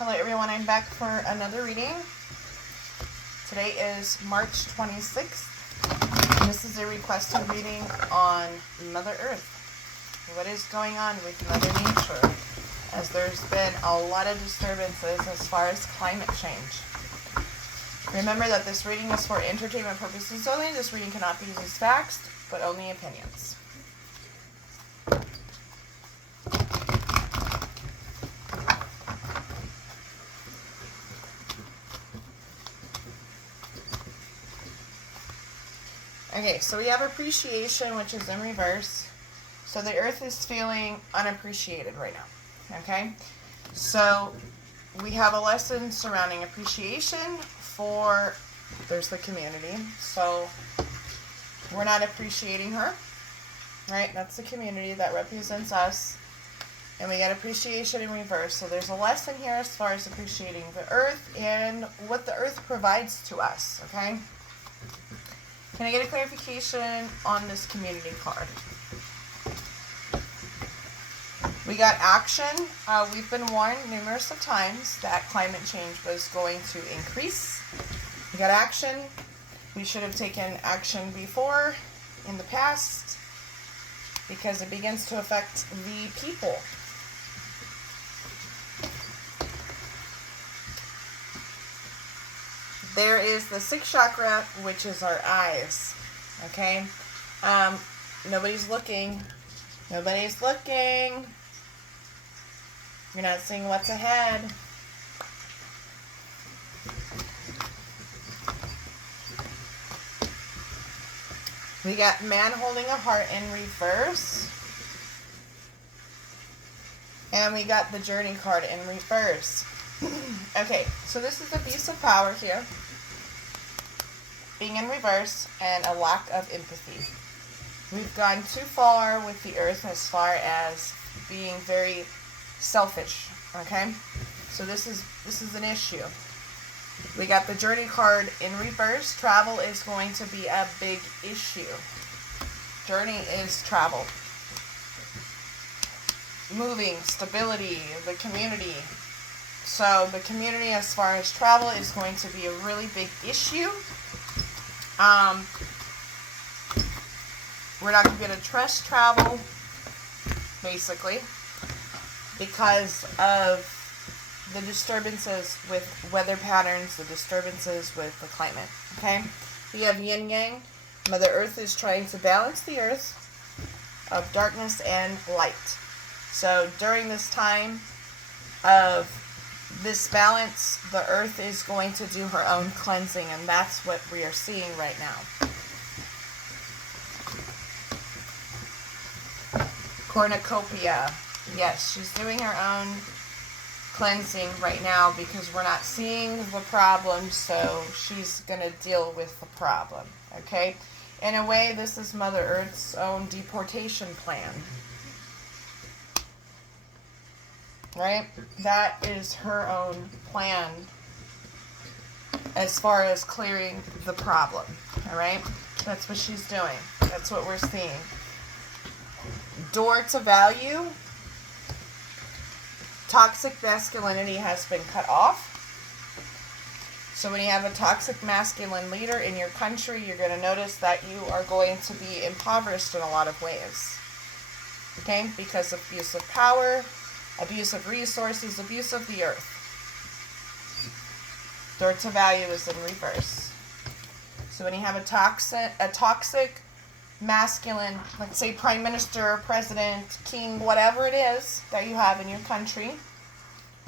Hello everyone, I'm back for another reading. Today is March 26th. And this is a requested reading on Mother Earth. What is going on with Mother Nature? As there's been a lot of disturbances as far as climate change. Remember that this reading is for entertainment purposes only. This reading cannot be used as facts, but only opinions. Okay, so we have appreciation, which is in reverse. So the earth is feeling unappreciated right now. Okay? So we have a lesson surrounding appreciation for, there's the community. So we're not appreciating her, right? That's the community that represents us. And we get appreciation in reverse. So there's a lesson here as far as appreciating the earth and what the earth provides to us, okay? Can I get a clarification on this community card? We got action. We've been warned numerous of times that climate change was going to increase. We got action. We should have taken action before, in the past, because it begins to affect the people. There is the sixth chakra, which is our eyes. Okay? Nobody's looking. Nobody's looking. You're not seeing what's ahead. We got man holding a heart in reverse. And we got the journey card in reverse. Okay, so this is abuse of power here. Being in reverse and a lack of empathy. We've gone too far with the earth as far as being very selfish, okay? So this is an issue. We got the journey card in reverse. Travel is going to be a big issue. Journey is travel. Moving, stability, the community. So the community as far as travel is going to be a really big issue. We're not going to be able to trust travel, basically, because of the disturbances with weather patterns, the disturbances with the climate, okay? We have yin yang. Mother Earth is trying to balance the earth of darkness and light. So during this time of this balance, the earth is going to do her own cleansing, and that's what we are seeing right now. Cornucopia. Yes, she's doing her own cleansing right now because we're not seeing the problem, so she's going to deal with the problem, okay? In a way, this is Mother Earth's own deportation plan. Right? That is her own plan as far as clearing the problem. Alright? That's what she's doing. That's what we're seeing. Door to value. Toxic masculinity has been cut off. So when you have a toxic masculine leader in your country, you're going to notice that you are going to be impoverished in a lot of ways. Okay? Because of abuse of power, abuse of resources, abuse of the earth. Door to value is in reverse. So when you have a toxic masculine, let's say prime minister, president, king, whatever it is that you have in your country,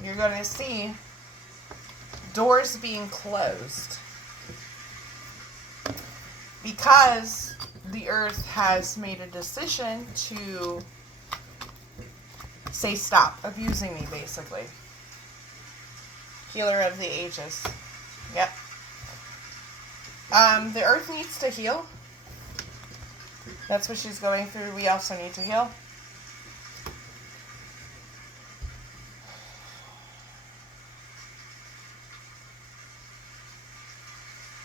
you're going to see doors being closed. Because the earth has made a decision to say stop abusing me, basically. Healer of the ages. Yep. The earth needs to heal. That's what she's going through. We also need to heal.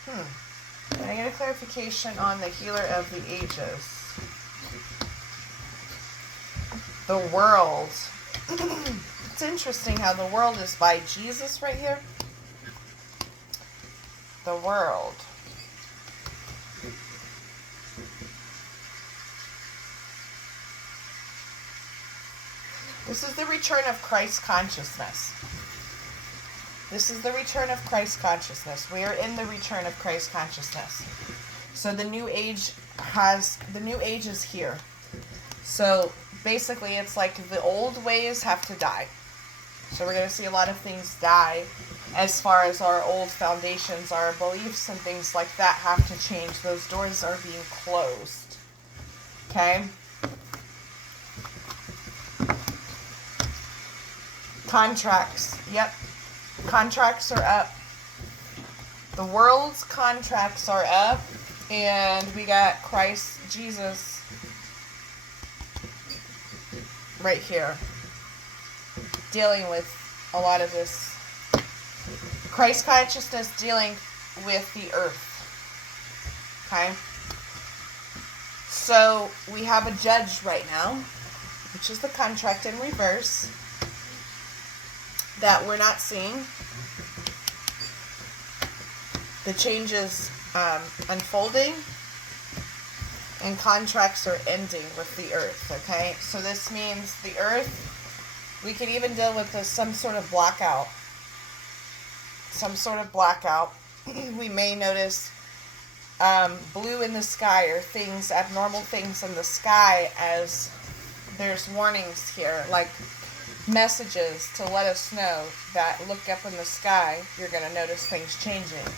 Can I get a clarification on the healer of the ages? The world. It's interesting how the world is by Jesus right here. The world. This is the return of Christ consciousness. This is the return of Christ consciousness. We are in the return of Christ consciousness. So the new age is here. So basically it's like the old ways have to die. So we're going to see a lot of things die as far as our old foundations, our beliefs and things like that have to change. Those doors are being closed. Okay? Contracts. Yep. Contracts are up. The world's contracts are up. And we got Christ Jesus right here dealing with a lot of this. Christ consciousness dealing with the earth. Okay? So we have a judge right now, which is the contract in reverse, that we're not seeing. The changes unfolding, and contracts are ending with the earth. Okay, so this means the earth, we could even deal with some sort of blackout. We may notice blue in the sky, or things, abnormal things in the sky, as there's warnings here, like messages to let us know that look up in the sky, you're going to notice things changing.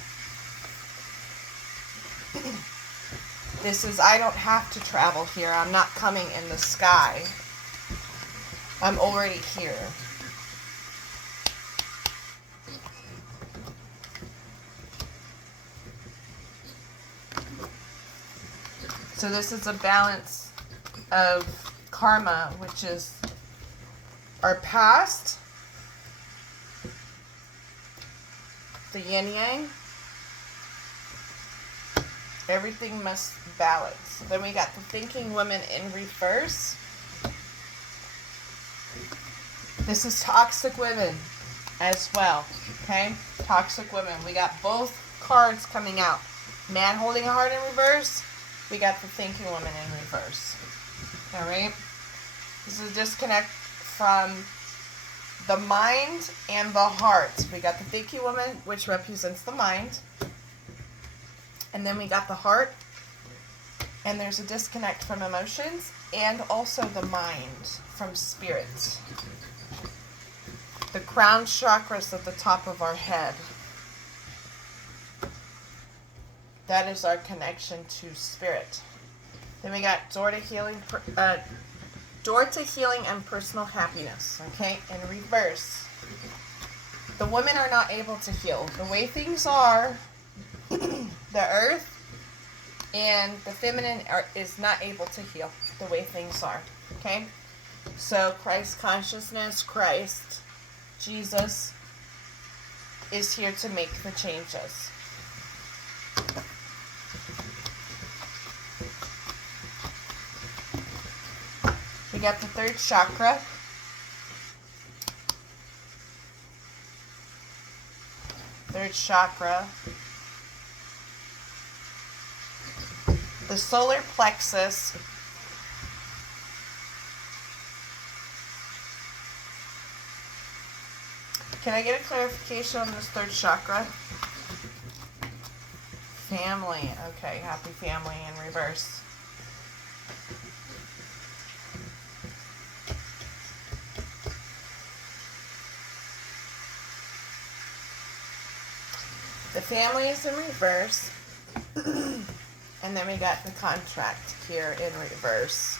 This is, I don't have to travel here. I'm not coming in the sky. I'm already here. So this is a balance of karma, which is our past, the yin-yang. Everything must balance. Then we got the thinking woman in reverse. This is toxic women as well. Okay? Toxic women. We got both cards coming out. Man holding a heart in reverse. We got the thinking woman in reverse. Alright? This is a disconnect from the mind and the heart. We got the thinking woman, which represents the mind. And then we got the heart, and there's a disconnect from emotions, and also the mind from spirit. The crown chakras at the top of our head. That is our connection to spirit. Then we got door to healing and personal happiness. Okay, in reverse. The women are not able to heal. The way things are, the earth and the feminine is not able to heal the way things are. Okay? So Christ consciousness, Christ, Jesus is here to make the changes. We got the third chakra. Third chakra. The solar plexus. Can I get a clarification on this third chakra? Family. Okay, happy family in reverse. The family is in reverse. And then we got the contract here in reverse.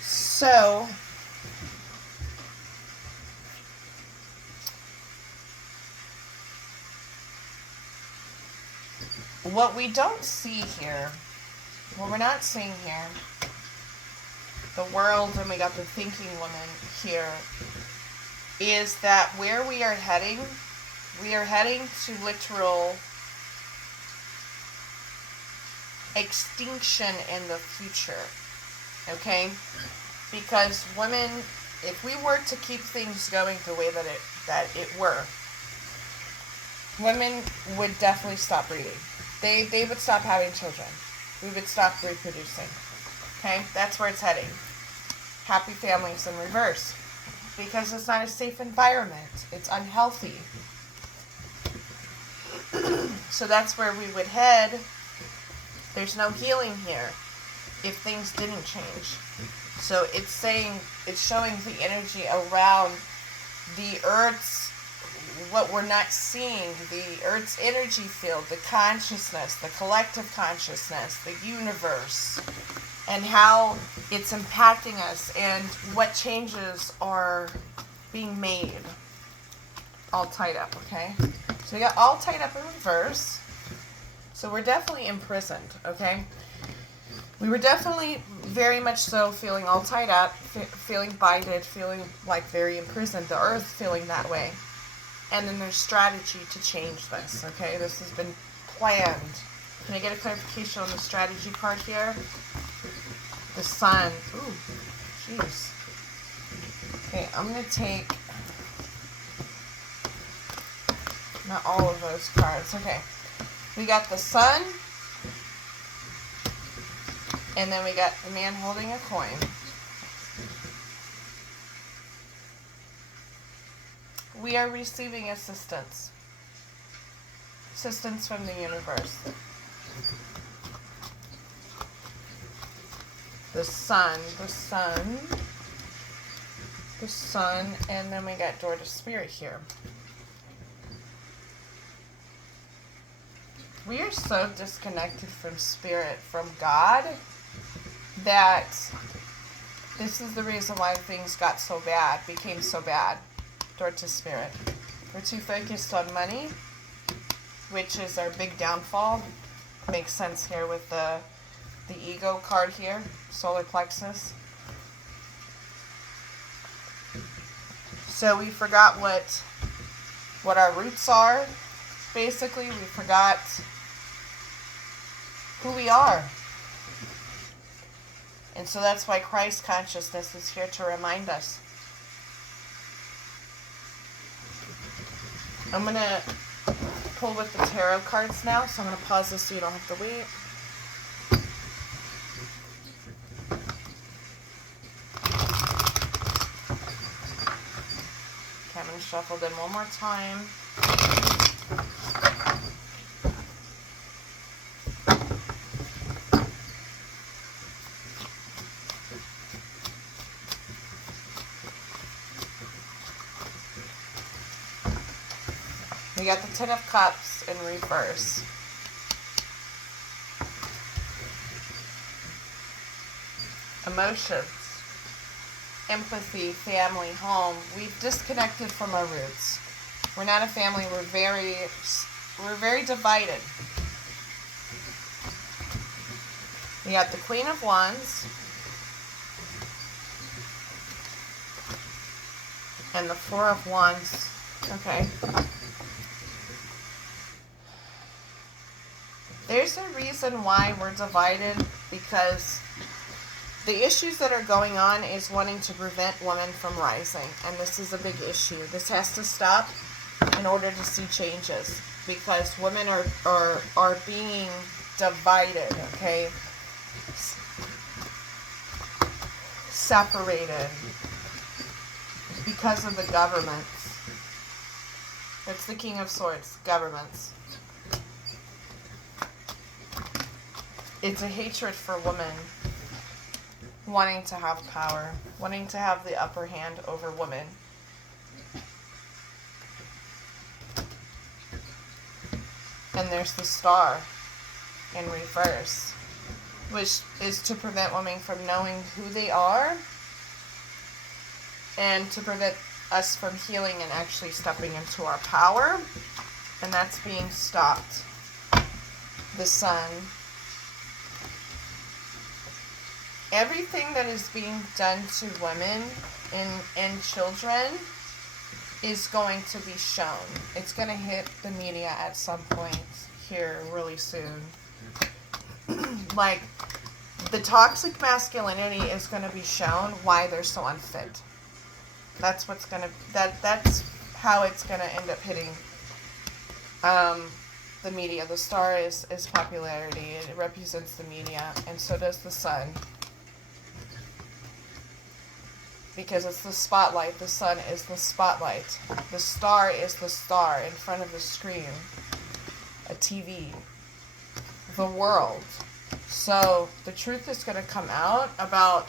So, what we don't see here, what we're not seeing here, the world, and we got the thinking woman here, is that where we are heading to literal extinction in the future. Okay? Because women if we were to keep things going the way that it were, women would definitely stop breeding. They would stop having children. We would stop reproducing. Okay? That's where it's heading. Happy families in reverse. Because it's not a safe environment. It's unhealthy. So that's where we would head. There's no healing here if things didn't change. So it's showing the energy around the Earth's, what we're not seeing, the Earth's energy field, the consciousness, the collective consciousness, the universe, and how it's impacting us and what changes are being made. All tied up, okay? So we got all tied up in reverse. So we're definitely imprisoned, okay? We were definitely very much so feeling all tied up, feeling binded, feeling like very imprisoned. The Earth feeling that way. And then there's strategy to change this, okay? This has been planned. Can I get a clarification on the strategy part here? The Sun. Ooh, jeez. Okay, I'm going to take... not all of those cards. Okay. We got the Sun. And then we got the man holding a coin. We are receiving assistance. Assistance from the universe. The Sun, and then we got Door to Spirit here. We are so disconnected from Spirit, from God, that this is the reason why things got so bad, became so bad. Door to Spirit. We're too focused on money, which is our big downfall. Makes sense here with the ego card here, solar plexus. So we forgot what our roots are. Basically, we forgot who we are. And so that's why Christ consciousness is here to remind us. I'm going to pull with the tarot cards now, so I'm going to pause this so you don't have to wait. Okay, I'm going to shuffle them one more time. We got the Ten of Cups in reverse. Emotions, empathy, family, home. We've disconnected from our roots. We're not a family. We're very divided. We got the Queen of Wands and the Four of Wands. Okay. There's a reason why we're divided, because the issues that are going on is wanting to prevent women from rising, and this is a big issue. This has to stop in order to see changes, because women are being divided, okay? Separated because of the governments. It's the King of Swords, governments. It's a hatred for women wanting to have power, wanting to have the upper hand over women. And there's the Star in reverse, which is to prevent women from knowing who they are and to prevent us from healing and actually stepping into our power. And that's being stopped. The Sun. Everything that is being done to women and children is going to be shown. It's going to hit the media at some point here really soon. Like, the toxic masculinity is going to be shown why they're so unfit. That's what's gonna that's how it's gonna end up hitting the media. The star is popularity. It represents the media, and so does the sun. Because it's the spotlight. The sun is the spotlight. The star is the star in front of the screen. A TV. The world. So the truth is going to come out about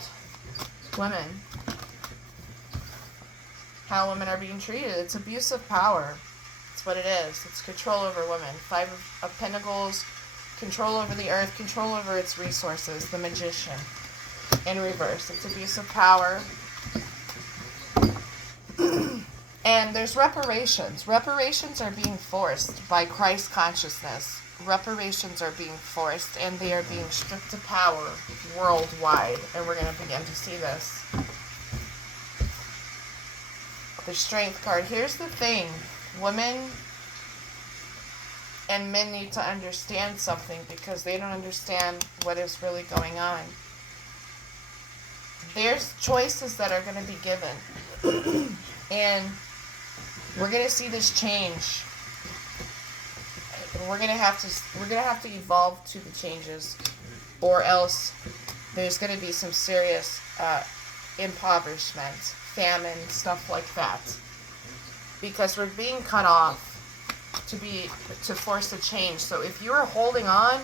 women. How women are being treated. It's abuse of power. That's what it is. It's control over women. Five of Pentacles. Control over the earth. Control over its resources. The Magician. In reverse. It's abuse of power. And there's reparations. Reparations are being forced by Christ consciousness. Reparations are being forced, and they are being stripped of power worldwide. And we're going to begin to see this. The Strength card. Here's the thing. Women and men need to understand something because they don't understand what is really going on. There's choices that are going to be given. And we're going to see this change. We're going to have to evolve to the changes, or else there's going to be some serious impoverishment, famine, stuff like that. Because we're being cut off to force a change. So if you're holding on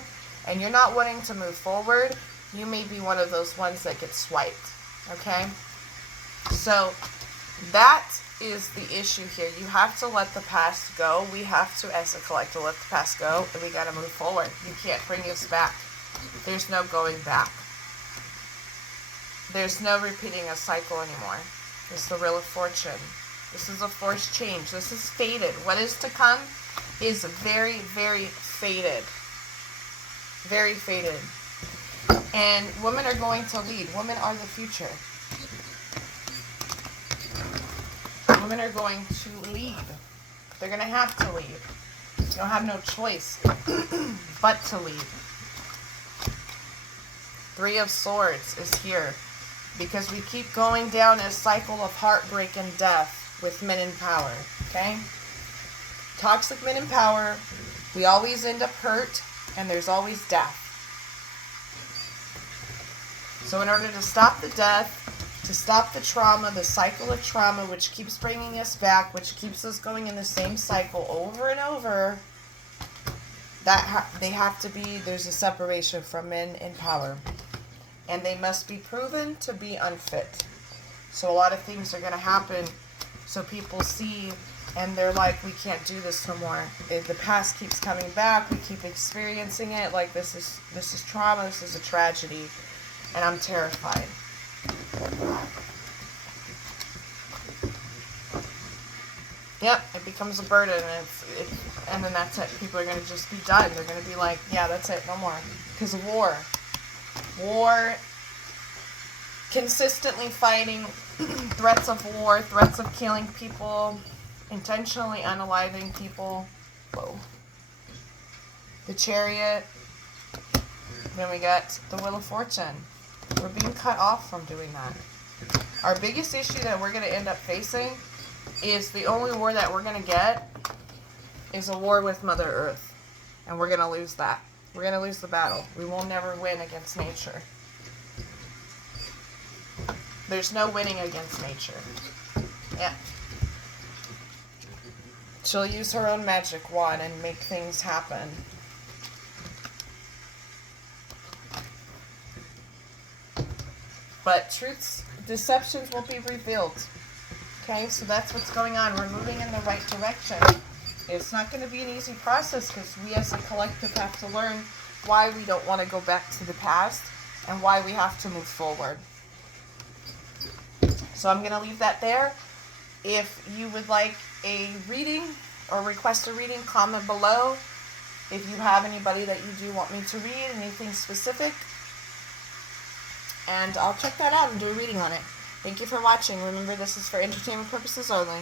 and you're not wanting to move forward, you may be one of those ones that gets swiped. Okay? So that is the issue here. You have to let the past go. We have to, as a collective, let the past go, and we got to move forward. You can't bring us back. There's no going back. There's no repeating a cycle anymore. It's the Wheel of Fortune. This is a forced change. This is fated. What is to come is very, very fated. Very fated. And women are going to lead. Women are the future. Women are going to lead. They're going to have to lead. You don't have no choice but to lead. Three of Swords is here because we keep going down a cycle of heartbreak and death with men in power. Okay? Toxic men in power. We always end up hurt, and there's always death. So in order to stop the death, to stop the trauma, the cycle of trauma, which keeps bringing us back, which keeps us going in the same cycle over and over, they have to be, there's a separation from men in power. And they must be proven to be unfit. So a lot of things are going to happen. So people see, and they're like, we can't do this no more. The past keeps coming back. We keep experiencing it. Like, this is trauma. This is a tragedy. And I'm terrified. Yep, it becomes a burden, and then that's it. People are going to just be done. They're going to be like, yeah, that's it, no more. Because of war. War, consistently fighting, threats of war, threats of killing people, intentionally unaliving people. Whoa. The Chariot. Then we got the Wheel of Fortune. We're being cut off from doing that. Our biggest issue that we're going to end up facing is the only war that we're going to get is a war with Mother Earth. And we're going to lose that. We're going to lose the battle. We will never win against nature. There's no winning against nature. Yeah. She'll use her own magic wand and make things happen. But deceptions will be revealed. Okay, so that's what's going on. We're moving in the right direction. It's not going to be an easy process because we as a collective have to learn why we don't want to go back to the past and why we have to move forward. So I'm going to leave that there. If you would like a reading or request a reading, comment below. If you have anybody that you do want me to read, anything specific, and I'll check that out and do a reading on it. Thank you for watching. Remember, this is for entertainment purposes only.